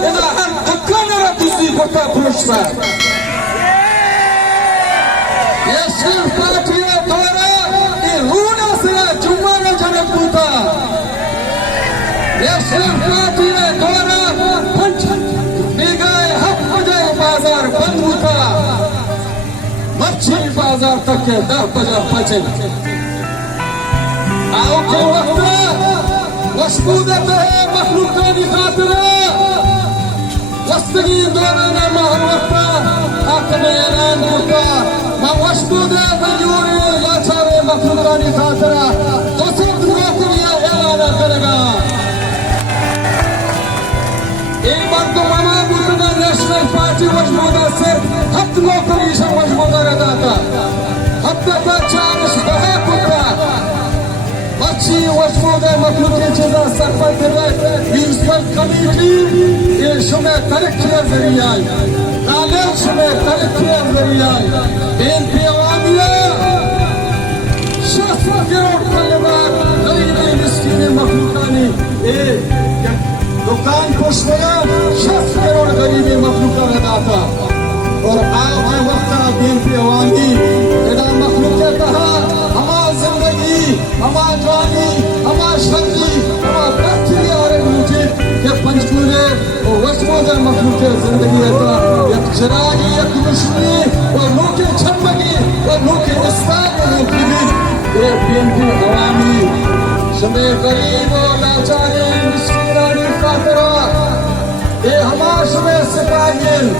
إذا هم دكاننا تزي فتا پروشتا یہ صرف پارٹیاں دورا یہ رونا سرا جمعہ جنک بوتا یہ صرف پارٹیاں دورا پنچ بیگائے حق بجے بازار بند ہوتا مچھی بازار تک کے 10 بجے پچے آؤ کے وقت مشبودت ہے مخلوقانی خاطرہ وستگی دورانا مہر وقتا حاکم اعلان ہوتا ما مشبودت بجوری لاچارے مخلوقانی خاطرہ تو سب نوکریاں اعلان کرے گا ایک بار تو مانا بودتا نیشنل پارٹی مشبودہ صرف 7 نوکری سے مشبودہ رہتا تھا ہفتہ تا 4 بہا کتا بچی مشبودہ مخلوقی چیزا سرپر کرے میونسپل کمیٹی یہ شمع ترقی ذریعہ نالل شمع ترقی ذریعہ BNP عوامیہ 60 کروڑ طلبات غریبی مسکین مخلوقانی دکان پوشتگا 60 کروڑ غریبی مخلوقہ رہا تھا اور آج وقتا BNP عوامی ادا مخلوقہ کہا ہما زندگی ہما جوانی ہما شرقی ہما بہتری اور موجود کہ پنجپورے اور وشمودہ مخلوق زندگی اتا یک چراغی یک روشنی اور لوک چھمگی اور لوک استاد اور لوکی بھی یہ BNP عوامی شمع غریب اور لاچاری مسکینانی خاطرہ یہ ہما شمع سپاہین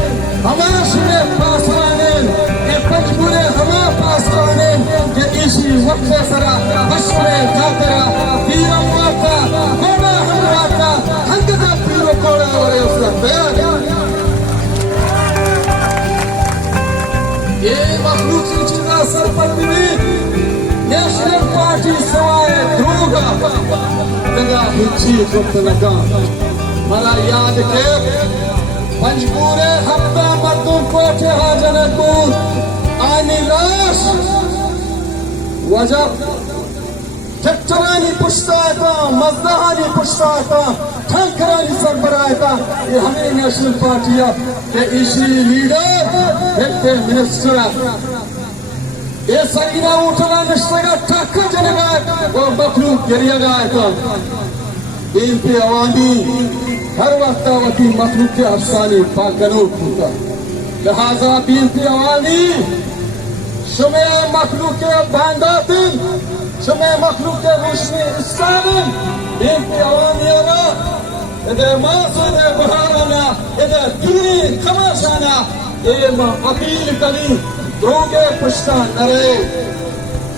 ہما شمع پاسرانین یہ پنجپورے ہما پاسرانین کہ ایشی وقت سرا مشورے خاطرہ پیرم واتا گوڑا ہم واتا ہنگتا پیرو کوڑا اور اس کا بیان یہ مخلوق کی چیزا سر پر بھی نیشنل پارٹی سوائے دروگا دگا ہچی خط لگا ملا یاد کے پنجپورے ہفتہ مردوں کوٹے حاجنت بود آنی لاش وجہ ٹھٹرانی پشتا آتا مزدہانی پشتا آتا ٹھنکرانی سربراہ آتا یہ ہمیں نیشنل پارٹی کہ ایشی لیڈر ایک منسٹر یہ سگینہ اٹھنا نشتگا ٹھکا جنگا وہ مخلوق گریہ گا آتا BNP عوامی ہر وقت وقتی مخلوق کے افسانی پاکنوک ہوتا لہذا BNP عوامی شمع مخلوق کے بانداتن شمع مخلوق کے روشنی استانن BNP عوامی آنا ادھے ماسود بہارانا ادھے دینی خماشانا یہ اپیل کنی دروگے پشتا نرے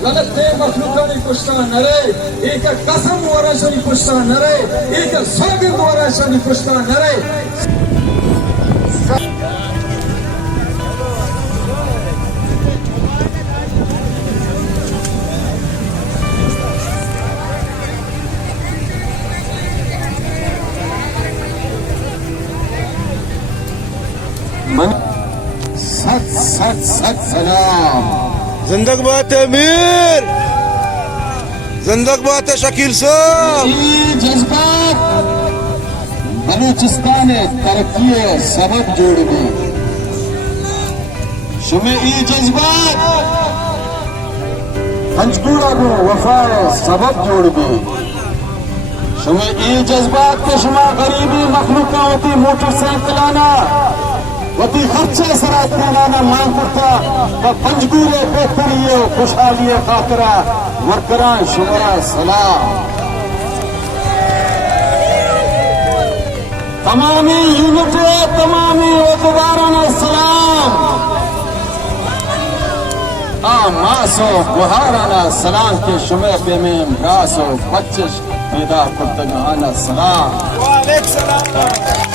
غلط مخلوقانی پشتا نرے ایک قسم ورشانی پشتا نرے ایک سوگند ورشانی پشتا نرے سچ سلام زندگ بات امیر زندگ بات شکیل صاحب یہ جذبات بلوچستان ترقی سبب جوڑ گئے شمع ای جذبات پنجپورہ کو وفائے سبب جوڑ گئے شمع ای جذبات کے شما غریبی مخلوقہ ہوتی موٹر سائیکلانا وتی خرچے سرات لانا مانگ کرتا کہ پنجگورے بہتری خوشحالی خاطرہ ورکران شمرا سلام تمامی یونٹ تمامی عہدیداران سلام ماسو بہارانا سلام کے شمع پہ میں راسو بچش پیدا کرتگانا سلام وعلیک سلام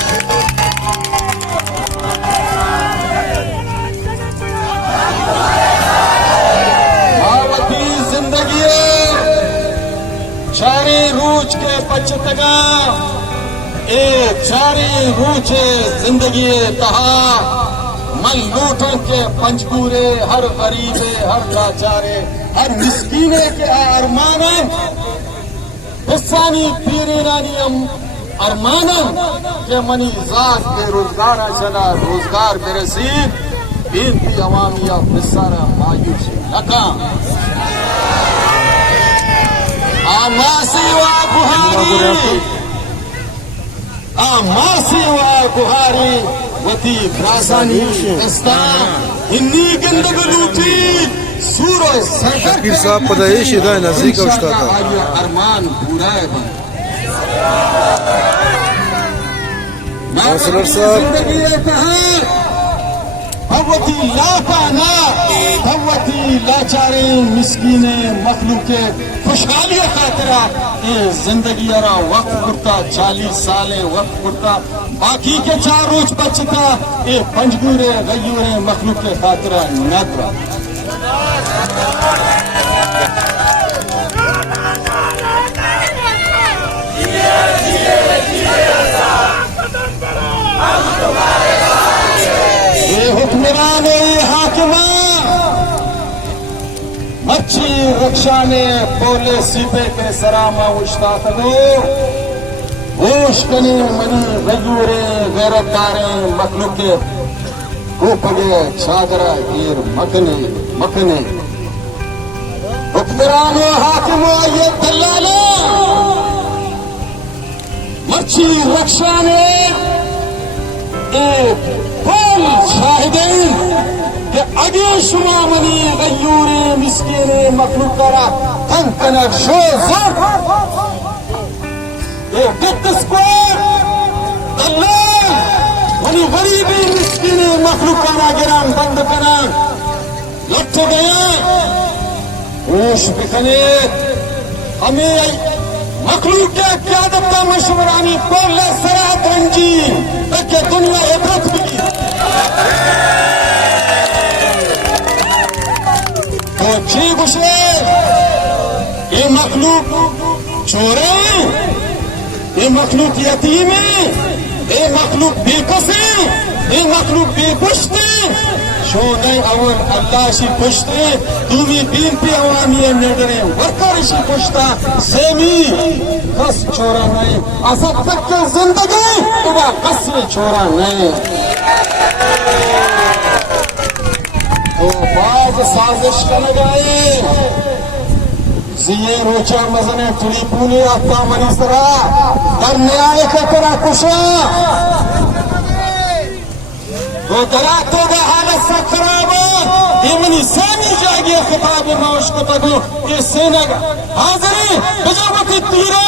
چاری روچ کے پچتگا اے چاری روچ زندگی تہا من لوٹوں کے پنجپورے ہر غریبے ہر لاچارے ہر مسکینے کے ارمانم حسانی پیرینانیم ارمانم کہ منی ذات بے روزگار چلا روزگار برسید بینتی عوامیہ بسارا مایوس نکام آماسی و گوہاری وتی براسانی دستان انی گندگ لوٹی سور و سرکر شکیل صاحب پیدائش ادھر نزدیک اوشتا تھا ارمان پورا ہے کونسلر صاحب بھگوتی لاپانا بھگوتی لاچارے مسکین مخلوق خوشحالی خاطرہ یہ زندگی را وقت کرتا 40 سالیں وقت کرتا باقی کے 4 روز بچتا یہ پنجگورے غیورے مخلوق خاطرہ ندرہ حکمران حاکمان مچھی رکشا نے پولے سیپے کے سراما وشتا تگو ہوش کنی منی غیورے غیرتارے مخلوقے کوپگے چادرہ گیر مکنے حکمران حاکمان یہ دلالہ مچھی رکشا نے ایک کل شاہدین کہ اگے شما منی غیوری مسکین مخلوق کرا تن کنک شو زر یہ دکس کو دلال منی غریبی مسکین مخلوق کرا گرام بند کنا لٹ گیا ہوش بکنیت ہمیں مخلوق کے قیادت کا مشورانی پولے سرات رنجی تاکہ دنیا عبرت بھی تو چھی گشے یہ مخلوق چورے یہ مخلوق یتیمی یہ مخلوق بے کسی یہ مخلوق بے پشتی شونائی اول اللہ شی پشتی دومی بین پی عوامی نیڈرے ورکر شی پشتا زیمی کس چورا نہیں اصد تک کے زندگی تبا کس میں چورا نہیں تو باز سازش کا لگائے زیے روچا مزنے تلی پولی آتا منی سرا در نیائے کے کرا کشا تو دراتو دا حالت سا خراب یہ منی سامی جاگی خطاب روش کو تگو یہ سینگ حاضری بجاوتی تیرا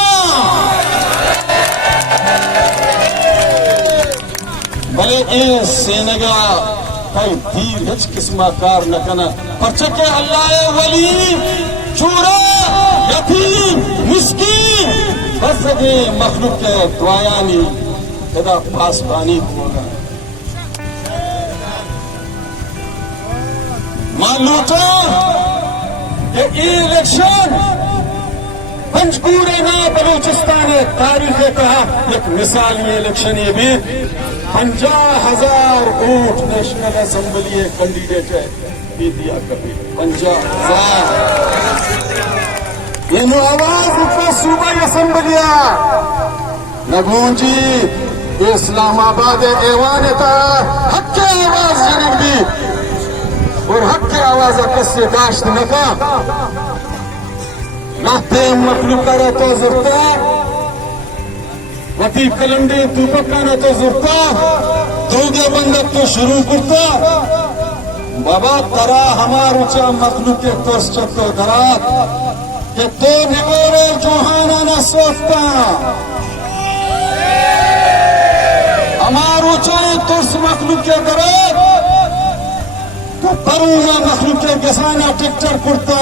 بلے این سینگا کئی دیر ہچ قسمہ کار نکنا پرچکے اللہ ولی چورا یتیم مسکین بس دے مخلوق کے دعایانی خدا پاس پانی بھولا معلومتا کہ الیکشن پنجگورے نا بلوچستان تاریخ کہا ایک مثالی الیکشن یہ بھی 50,000 ووٹ نیشنل اسمبلی کینڈیڈیٹ ہے یہ دیا کبھی 50,000 یہ نو آواز اتنا صوبائی اسمبلیاں نگونجی اسلام آباد ایوان تا حق کے آواز جنگ بھی اور حق کے آواز کس سے داشت نکا نہ تیم مخلوق کرے تو ضرورتا وطی کلنڈی تو پکانا تو ضرورتا دوگے بندک تو شروع کرتا بابا ترا ہمارو چا مخلوق کے ترس چکو درات کہ تو نگورے جوہانا نہ سوفتا ہمارو چاہے ترس مخلوق کے درات تو پرونا مخلوق کے گسانا ٹکٹر کرتا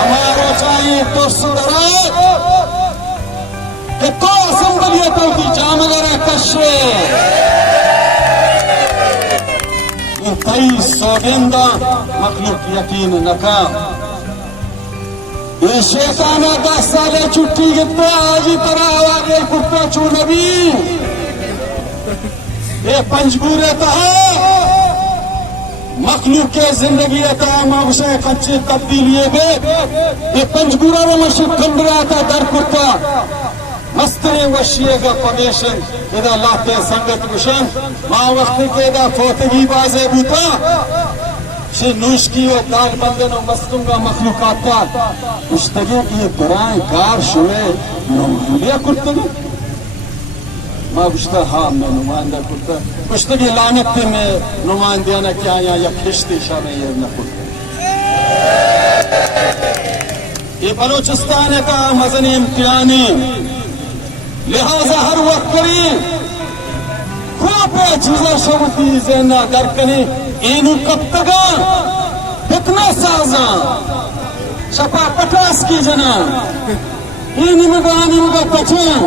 ہمارو چاہیے تو سندرات کہ تو اسمبلیتوں کی جامگر کشے یہ 23 سوگندہ مخلوق یقین نکام یہ شیطانہ 10 سالے چھٹی گتا آجی طرح آگے کتا چو نبی یہ پنجگورے تہا مخلوق کے زندگی تا مغشے کچے تبدیلیے بے یہ پنجگورہ و مشرق کھنڈرہ تا در کرتا مستری وشیے کا پمیشن ادا لاتے سنگت گشن ماں وقت کے دا فوتگی بازے بوتا شی نوش کی و دال بندن و مستوں کا مخلوقات کا اشتگی کی برائیں گار شوئے نمائندہ کرتا گا ماں گشتا ہاں میں نمائندہ کرتا اشتگی لعنت تے میں نمائندہ نہ کیا یا کھشتی شاہ میں یہ نہ کرتا یہ بلوچستان کا مزنی امتحانی لہذا ہر وقت کری خوب چیزیں شبتی زینہ در کنی اینو کبتگان فتنہ سازان شپا پٹاس کی جنا اینی مگانی مگا پچھیں